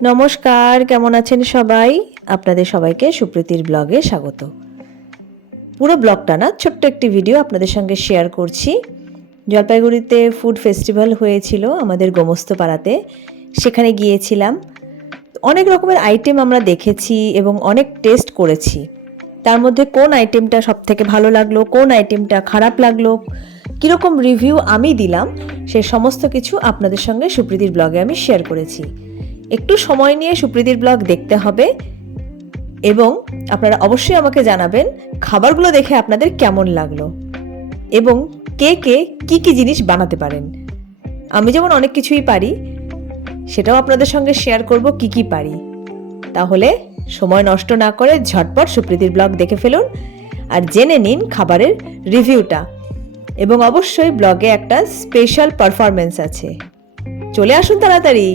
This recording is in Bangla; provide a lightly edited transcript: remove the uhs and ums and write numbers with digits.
নমস্কার, কেমন আছেন সবাই? আপনাদের সবাইকে সুপ্রীতির ব্লগে স্বাগত। পুরো ব্লগটা না, ছোট্ট একটি ভিডিও আপনাদের সঙ্গে শেয়ার করছি। জলপাইগুড়িতে ফুড ফেস্টিভ্যাল হয়েছিল আমাদের গোমস্ত পাড়াতে, সেখানে গিয়েছিলাম। অনেক রকমের আইটেম আমরা দেখেছি এবং অনেক টেস্ট করেছি। তার মধ্যে কোন আইটেমটা সবথেকে ভালো লাগলো, কোন আইটেমটা খারাপ লাগলো, কীরকম রিভিউ আমি দিলাম, সে সমস্ত কিছু আপনাদের সঙ্গে সুপ্রীতির ব্লগে আমি শেয়ার করেছি। একটু সময় নিয়ে সুপ্রীতির ব্লগ দেখতে হবে এবং আপনারা অবশ্যই আমাকে জানাবেন খাবারগুলো দেখে আপনাদের কেমন লাগলো এবং কে কে কী কী জিনিস বানাতে পারেন। আমি যেমন অনেক কিছুই পারি, সেটাও আপনাদের সঙ্গে শেয়ার করব কি কি পারি। তাহলে সময় নষ্ট না করে ঝটপট সুপ্রীতির ব্লগ দেখে ফেলুন আর জেনে নিন খাবারের রিভিউটা। এবং অবশ্যই ব্লগে একটা স্পেশাল পারফরমেন্স আছে, চলে আসুন তাড়াতাড়ি।